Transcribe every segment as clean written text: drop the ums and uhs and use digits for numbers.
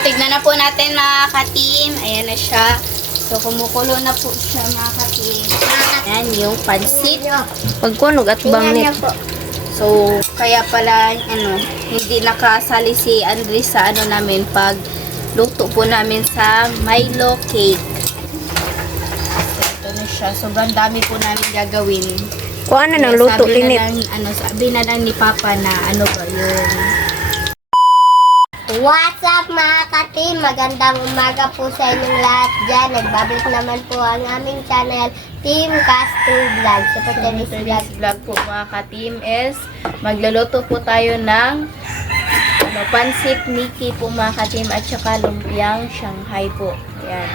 Tignan na po natin mga ka-team. Ayan na siya. So, kumukulo na po siya mga ka-team. Ayan yung pansit. Pagkunog at bangit. So, kaya pala, hindi nakasali si Andres sa namin pag luto po namin sa Milo cake. So, ito na siya. So, dami po namin gagawin. Kung ano nang luto, linit. Sabi na lang ni Papa na ano ba yung... What's up mga ka-team? Magandang umaga po sa inyong lahat dyan. Nagbabalik naman po ang aming channel, Team Castro Vlog. Super Tennis Vlog. Vlog po mga ka-team is magluluto po tayo ng pansit Mickey po mga ka-team at saka lumpiang Shanghai po. Ayan.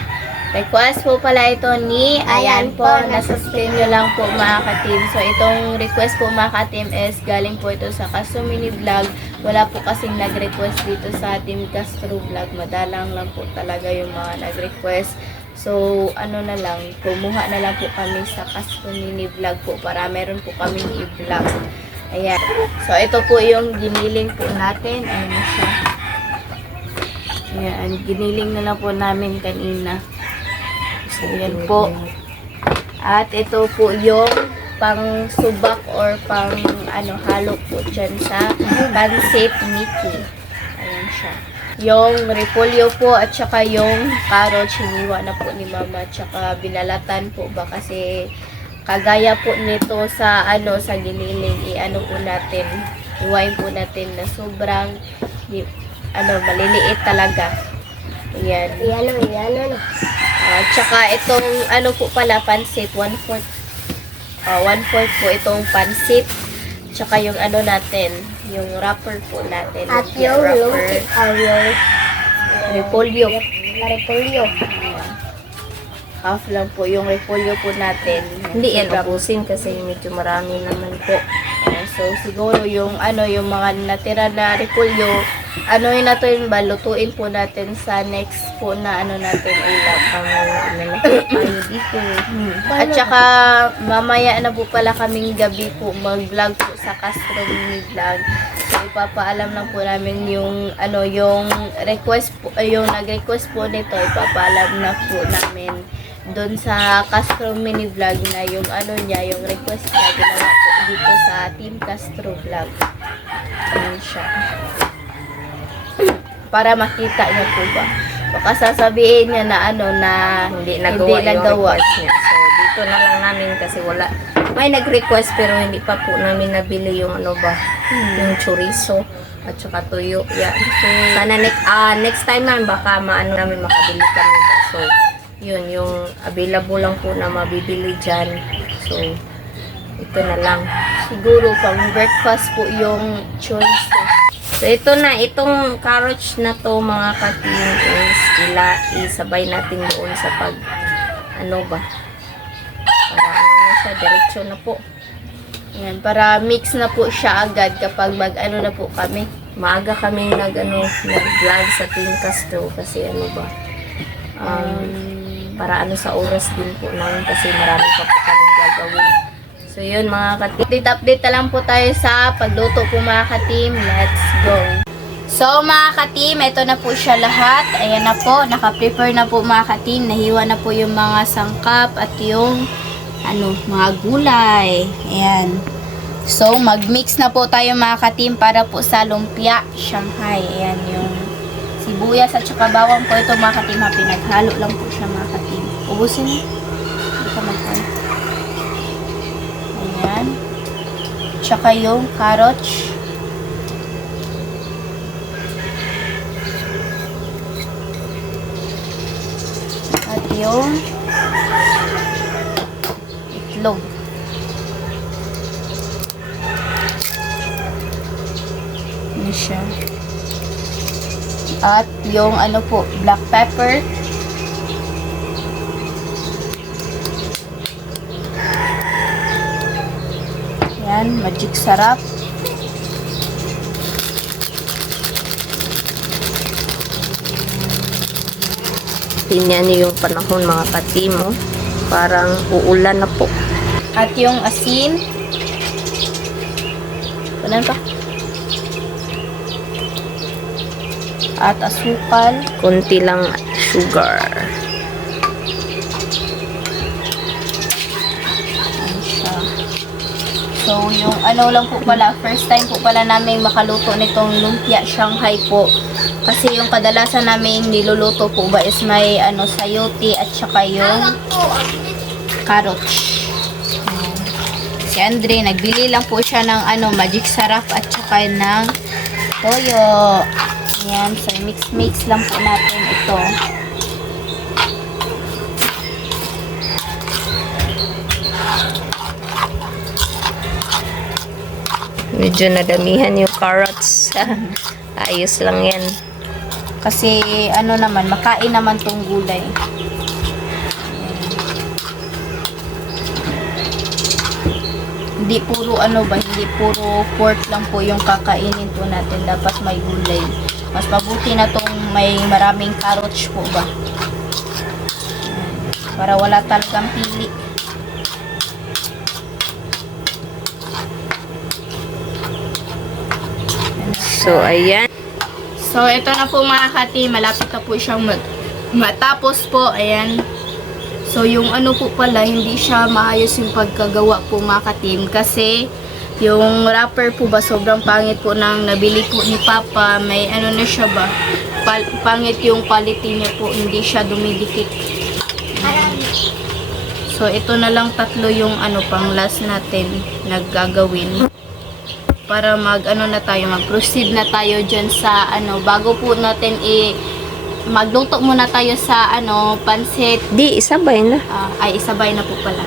Request po pala ito ni, ayan po, nasa screen nyo lang po mga ka-team. So, itong request po mga ka-team is galing po ito sa Castro Mini Vlog. Wala po kasing nag-request dito sa Team Castro Vlog. Madalang lang po talaga yung mga nag-request. So, ano na lang, kumuha na lang po kami sa Castro Mini Vlog po para meron po kaming i-vlog. Ayan. So, ito po yung giniling po natin. Ayan na siya. Ayan, giniling na lang po namin kanina. So, yan po. At ito po yung pang subak or pang halo po dyan sa pansit Mickey. Ayan siya. Yung repolyo po at saka yung carrots, hiniwa na po ni Mama. At saka binalatan po ba kasi kagaya po nito sa sa giniling, po natin. Iwain po natin na sobrang maliliit talaga. Ayan. Yan. At saka itong po pala pansit, 1/4 po itong pansit. Tsaka yung natin, yung wrapper po natin. At yung repolyo. repolyo. Half lang po yung repolyo po natin. Hindi yan ubusin kasi medyo marami naman po. So, siguro yung yung mga natira na repolyo, na to yung lutuin po natin sa next po na natin ulam. Tayo dito. At saka, mamaya na po pala kaming gabi po mag-vlog po sa Castro Mini Vlog. So, ipapaalam lang po namin yung, yung request po, yung nag-request po nito, ipapaalam na po namin doon sa Castro Mini Vlog na yung yung request na ginawa po dito sa Team Castro Vlog. Ayan siya. Para makita niyo po ba. Baka sasabihin niya na na Hindi nagawa yung nagawa. request niya. So, dito na lang namin kasi wala. May nag-request pero hindi pa po namin nabili yung yung chorizo at saka tuyo. Yeah. So, sana next time naman baka namin makabili kami ba. So, yun, yung available lang po na mabibili dyan. So, ito na lang. Siguro pang breakfast po yung chorizo. So, ito na, itong carrots na to mga ka-team is isabay natin doon sa para na siya, diretso na po. Ayan, para mix na po siya agad kapag na po kami. Maaga kami nag-vlog sa Team Castro kasi para sa oras din po namin kasi marami pa po kami gagawin. So yun mga ka-team, Update na lang po tayo sa pagluto po mga ka-team. Let's go! So mga ka-team, ito na po siya lahat. Ayan na po, naka-prepare na po mga ka-team. Nahiwa na po yung mga sangkap at yung mga gulay. Ayan. So mag-mix na po tayo mga ka-team para po sa lumpia Shanghai. Ayan yung sibuyas at saka bawang po ito mga ka-team. Pinaghalo lang po siya mga ka-team. Ubusin niyo. Ayan. Tsaka yung carrots. At yung itlog. Ano siya. At yung black pepper. Ayan, magic sarap. tingnan niyo yung panahon mga ka-team, parang uulan na po. At yung asin. Panan pa? at asukal. Konti lang sugar. Ayan siya. So, yung ano lang po pala, first time po pala namin makaluto nitong lumpia Shanghai po. Kasi yung kadalasan namin niluluto po ba is may ano, sayote at saka yung carrots. Ayan. Si Andre, nagbili lang po siya ng ano, magic sarap at saka ng toyo. Ayan, so mix-mix lang po natin ito. Medyo nadamihan yung carrots. Ayos lang yan. Kasi ano naman, makain naman tong gulay. Hindi puro ano ba, hindi puro pork lang po yung kakainin po natin. Dapat may gulay. Mas mabuti na tong may maraming carrots po ba. Para wala talagang pili. So, ayan. So, ito na po mga kati, malapit na po siyang matapos po, ayan. So, yung ano po pala, hindi siya maayos yung pagkagawa po mga katim, kasi yung wrapper po ba, sobrang pangit po nang nabili po ni Papa, may ano na siya ba, pangit yung quality niya po, hindi siya dumidikit. So, ito na lang tatlo yung ano pang last natin naggagawin. Para mag-proceed na tayo dyan sa ano, bago po natin magluto muna tayo sa ano, pansit. Di, isabay na. Ay, isabay na po pala.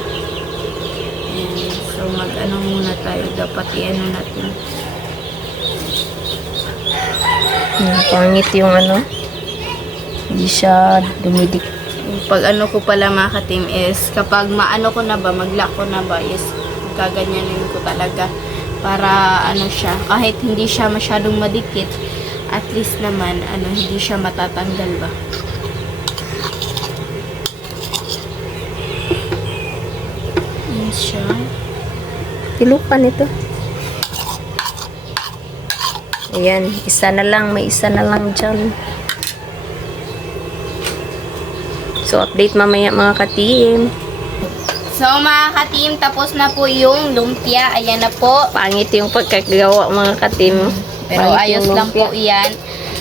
Ayan. So, mag-ano muna tayo. Dapat i-ano natin. Pangit yung ano. Hindi siya dumidik. Pag ano ko pala mga katim is, kapag maano ko na ba, mag-lock ko na ba, is gaganyanin ko talaga. Para ano siya, kahit hindi siya masyadong madikit, at least naman, ano, hindi siya matatanggal ba. Yan siya. Pilupan ito. Ayan, isa na lang. May isa na lang dyan. So, update mamaya mga ka-team. So, mga ka-team, tapos na po yung lumpia. Ayan na po. Pangit yung pagkagawa mga ka-team. Pero Pangit ayos yung lang po lumpia. yan.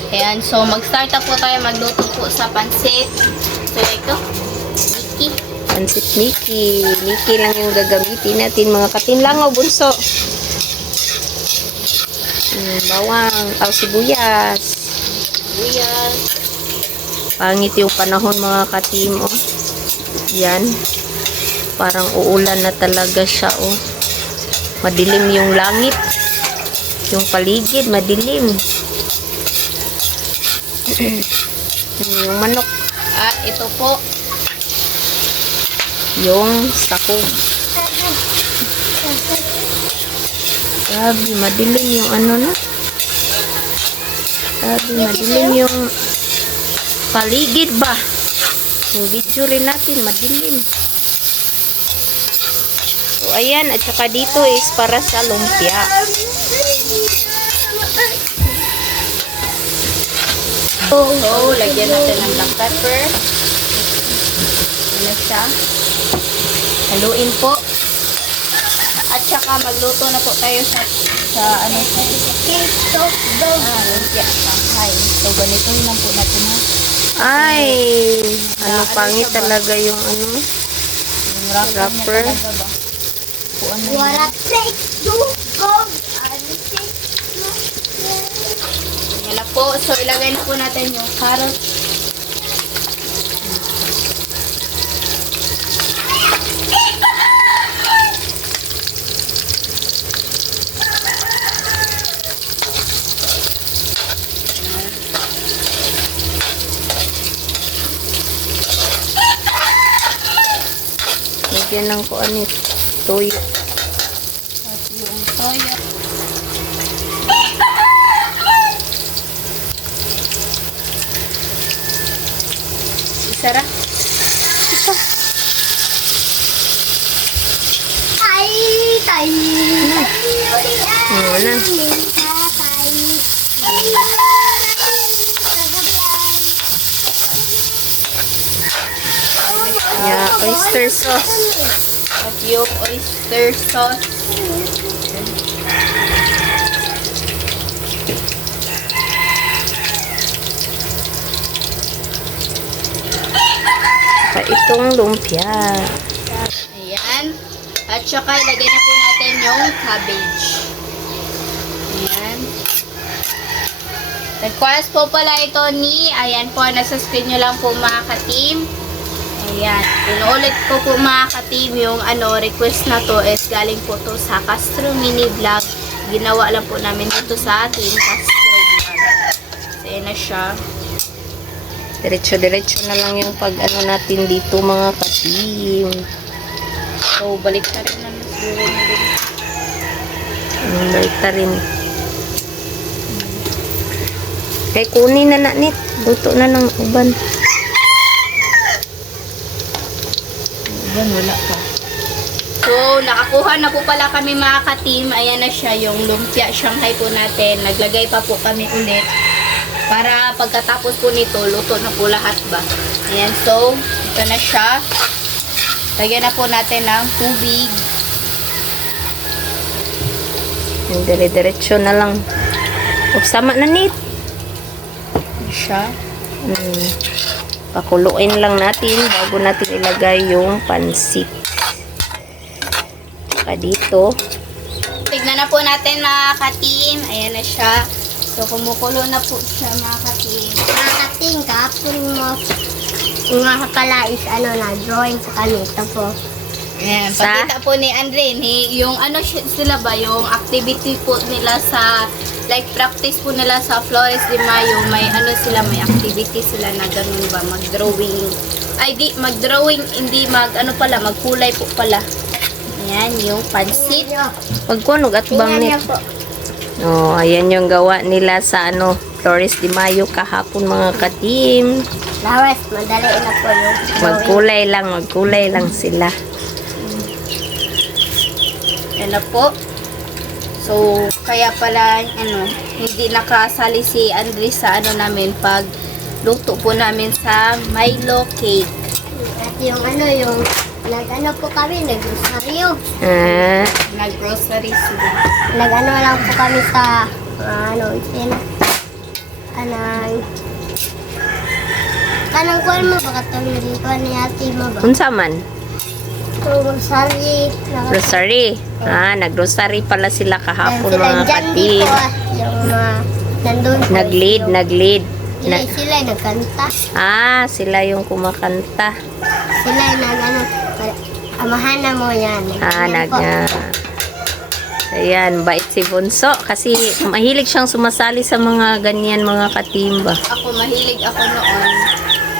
Ayan, so mag-start na po tayo magluto po sa pansit. So, ito, Mickey. Pansit Mickey. Mickey lang yung gagamitin natin mga ka-team. Langaw, bunso. Bawang. Sibuyas. Sibuyas. Pangit yung panahon mga ka-team. Oh. Yan. Parang uulan na talaga siya. Oh. Madilim yung langit. Yung paligid, madilim. Yung manok. At ito po, Yung sakog. Grabe, madilim yung ano na. Grabe, madilim yung paligid ba. Yung video rin natin, madilim. So, ayan. At saka dito is para sa lumpia. so, lagyan natin ng black pepper. Ano siya? Haluin po. At saka magluto na po tayo sa ano siya? Lumpia Shanghai. So, ganito lang po natin ha. Ay, ano pangit talaga yung ano. Yung wrapper niya Wrapper. talaga ba? Kuan na What yun. a take to go. Wala po. So, ilagay na po natin yung carrot. Lagyan ng kuan ni toyo. At yung toyo. Isara. Ay, tayo. Ano na? Yeah, oyster sauce. At yung oyster sauce. Saka itong lumpia. Ayan. At saka ilagay na po natin yung cabbage. Ayan. Request po pala ito ni, ayan po, nasa screen nyo lang po mga ka-team. Ayan. Inuulit ko po mga ka-team, yung request na to is galing po to sa Castro Mini Vlog. Ginawa lang po namin dito sa ating Castro Vlog. So, ayan na siya. Diretso-diretso na lang yung natin dito mga ka-team. So, balik na rin na siguro na din. Balik na rin. Kaya kunin na nit. Luto na ng uban. Uban, wala pa. So, nakakuha na po pala kami mga ka-team. Ayan na siya, yung lumpia Shanghai po natin. Naglagay pa po kami ulit. Para pagkatapos po nito, luto na po lahat ba. Ayan, so, ito na siya. Lagyan na po natin ng tubig. Dire-diretso na lang. Sama na nit. Ayan siya. Pakuluin lang natin bago natin ilagay yung pansit. Saka dito. Tignan na po natin mga ka-team. Ayan na siya. So, kumukulo na po siya mga ka-team. Mga ka-team, kapon mo. Nga pala is drawing sa kanita po. Ayan, Sa? pakita po ni Andre, yung sila ba, yung activity po nila sa, like practice po nila sa Flores de Mayo, may may activity sila na ganun ba, mag-drawing. Ay, di, mag-drawing, hindi magkulay po pala. Ayan, yung pansit. Pagkunog at bang Tingnan nit. niyo po. Oh, ayan yung gawa nila sa Flores de Mayo kahapon mga ka-team. Flowers, madali na po yung drawing. Magkulay lang sila. Yan na po. So, kaya pala, hindi nakasali si Andre sa namin pag luto po namin sa Milo cake. At yung yung po kami, nag-groceryo. Nag-grocery sila. Lang po kami sa, kanang kuwan mo, baka tumili ko ni ate mo ba? Unsa man? Grocery. Grocery. Nag-grocery pala sila kahapon Sila mga dyan ka-team. dito yung nandun po. Nag-lead. Sila nagkanta. Sila yung kumakanta. Sila amahan na mo yan. Yan po. Ayan, bait si Bunso kasi mahilig siyang sumasali sa mga ganyan mga ka-team ba. Ako, mahilig ako noon.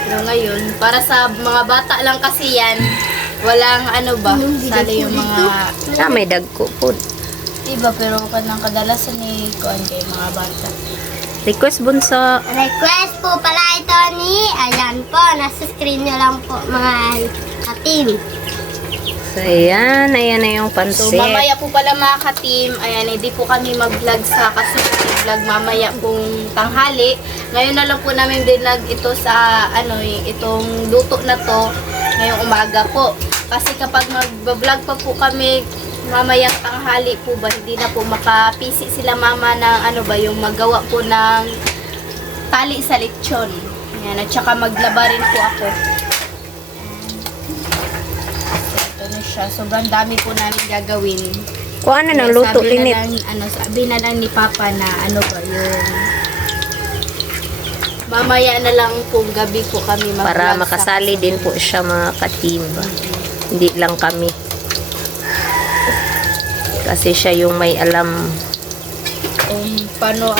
Pero ngayon, para sa mga bata lang kasi yan, walang sali yung mga, May dagko po. iba, pero kadalasan ni kuan kay mga bata. Request Bunso. Request po pala ito ni, ayan po, nasa screen nyo lang po mga ka-team. So, ayan na yung So, pansit. mamaya po pala mga ka-team, ayan, hindi po kami mag-vlog sa Castro Vlog mamaya pong tanghali. Ngayon na lang po namin dinag ito sa, itong luto na to, ngayong umaga po. Kasi kapag mag-vlog pa po kami, mamayang tanghali po ba, hindi na po makapisi sila mama ng yung magawa po ng tali sa lechon. Ayan, at saka maglaba rin po ako. Ito na siya. Sobrang dami po namin gagawin. Kung ano nang luto Sabi na linit. lang, sabi na lang ni Papa na yung mamaya na lang kung gabi po kami mag-vlog Para sa makasali din po siya mga ka-team ba. Hindi lang kami. Kasi siya yung may alam. Paano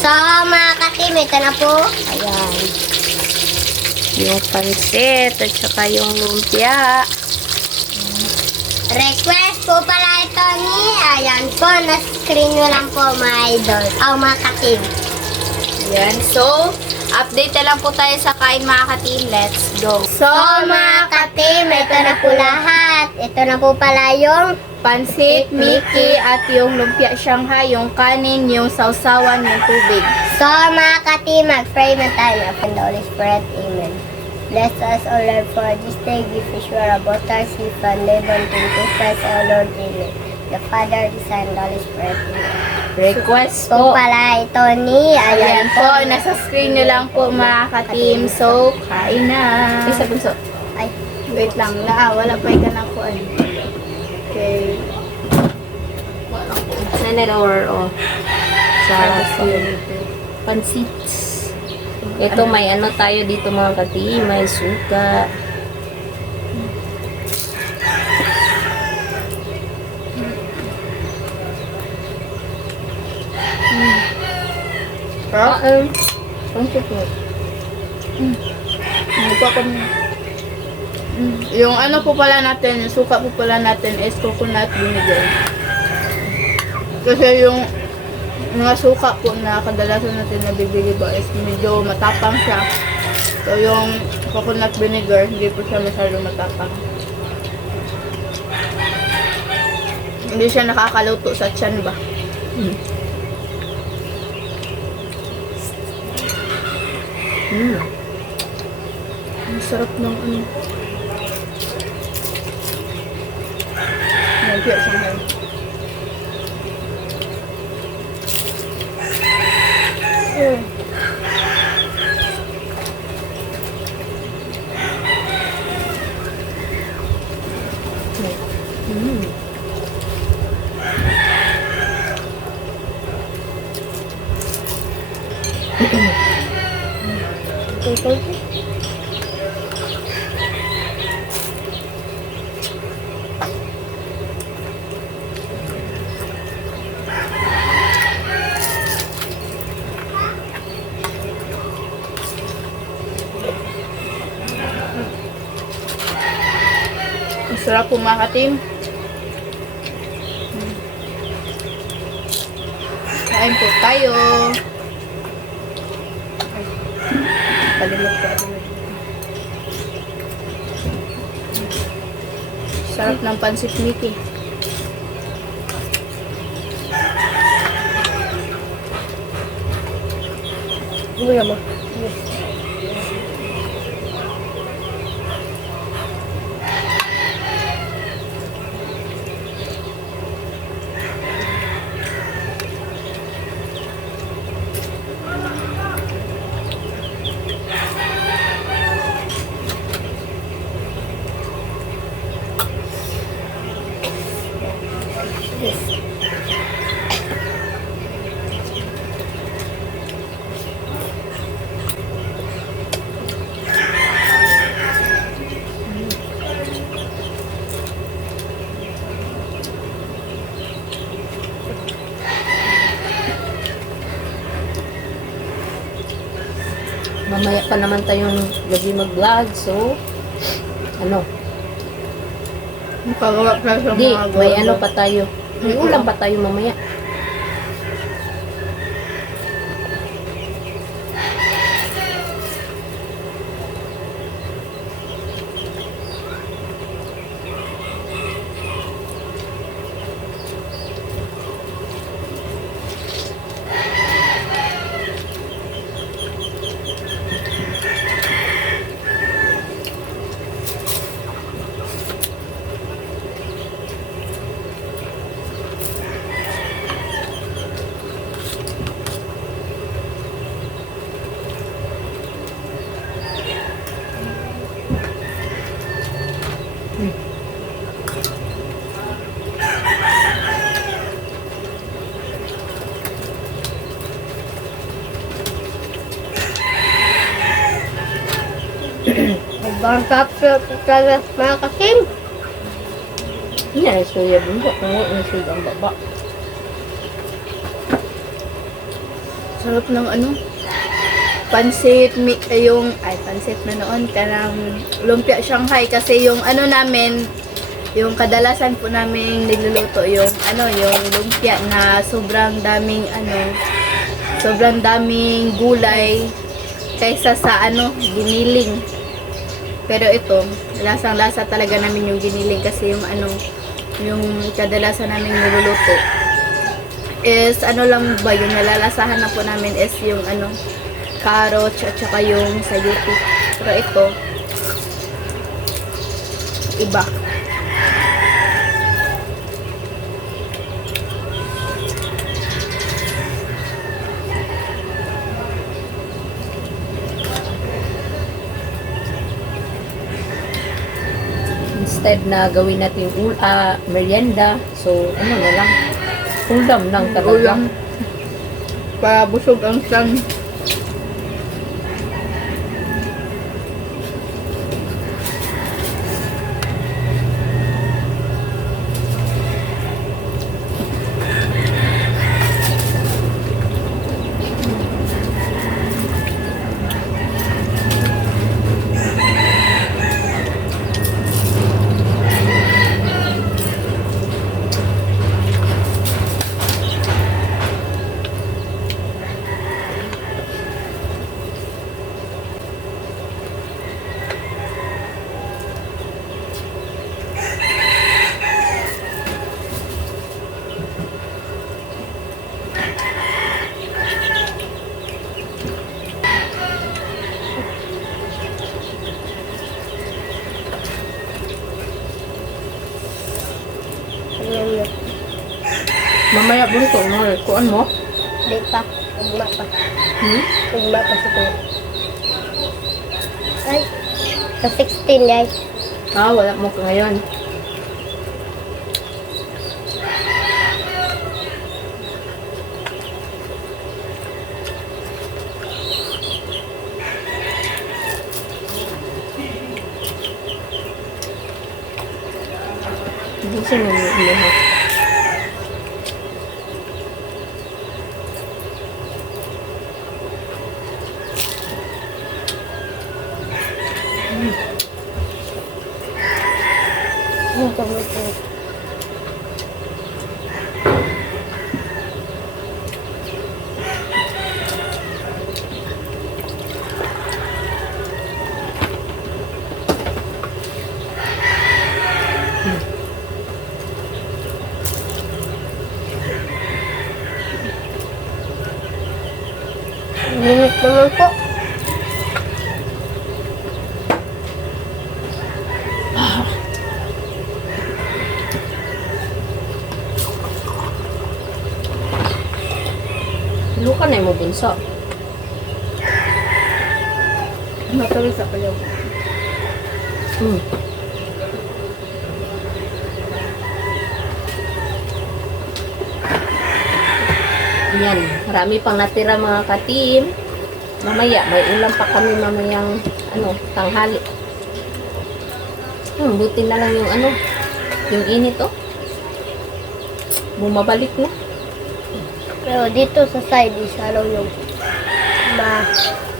So, mga ka-team, ito na po. Ayan. Yung pansit at saka yung lumpia. Request po pala ito ni, ayan po, na-screen nyo lang po mga idol. Mga ka-team. Yan. So, update na lang po tayo sa kain mga ka-team. Let's go. So, mga ka-team, ito na po lahat. Ito na po pala yung Pansit, Mickey, at yung lumpia Shanghai, yung kanin, yung sausawan, yung tubig. So, mga ka-team, mag-pray na tayo. Upon the Holy Spirit, Amen. Bless us, O Lord, for this day. Give us sure about our sleep and labor to us, O Lord, amen. The Father, the Son, and the Holy Spirit. Amen. Request Po po. pala ito ni, Ayan po, nasa screen nyo lang po mga ka-team. So, kain na. Isa bunso. Ay, Wait lang, wala pa ka na kuan. Okay. Nanay or sa pansit. Ito may ano tayo dito mga ka-team. May suka. Pansit mo. Hindi pa kami. Yung ano po pala natin, yung suka po pala natin is coconut vinegar. Kasi yung mga suka po na kadalasan natin nabibili ba is medyo matapang siya. So yung coconut vinegar, hindi po siya masyadong matapang. Hindi siya nakakaluto sa tiyan ba? Ang sarap ng ano. Lumpia Shanghai. Ang sarap po mga ka-team. Kain po tayo. Ay, kalimot ko. Sarap ng pansit Mickey. Wala mo. Mamaya pa naman tayong gabi mag-vlog. So, ano? Makagawa pa sa Di, mga may gold. ano pa tayo. May ulam pa tayo mamaya. Bangkap sa talaga mga kasim. Hindi na suya bumbo. Ano na suya ang baba. Sarap ng ano? Pansit, pansit na noon, kanang lumpia Shanghai kasi yung ano namin, yung kadalasan po namin niluluto yung yung lumpia na sobrang daming gulay kaysa sa giniling. Pero ito, lasang-lasa talaga namin yung giniling kasi yung kadalasan namin niluluto is lang ba yung nalalasahan na po namin is yung carrots at saka yung sayote. Pero ito, iba. Instead na gawin natin merienda, so ano na lang, ulam lang talaga. Ulam. Para busog ang tiyan. Mamaya bunto mo, kuan mo? Di pa. Ugma pa. Hmm? Ugma pa siguro. Ay. Sa 16 guys. Ah, wala mo ka ngayon. Hindi siya namumulong. Yung tumuto. Limit naman po. Luka na mo bunso. Matamis sa kayo. Hmm. Yan, marami pang natira mga ka-team. Mamaya, may ulam pa kami mamayang tanghali. Buti na lang yung yung init bumabalik na. Pero dito sa side is yung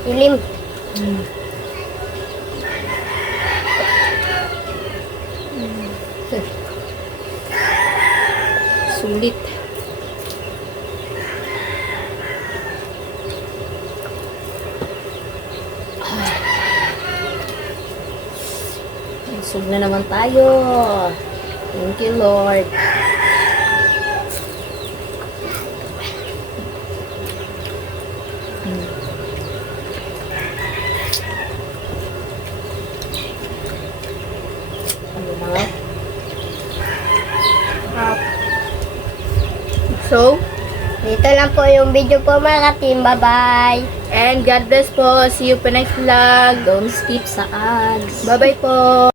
mailim. Sulit. Busog na naman tayo. Thank you, Lord. Ano mga? So, Dito lang po yung video po mga ka-team. Bye-bye! and God bless po. See you pa next vlog. Don't skip sa ads. Bye-bye po.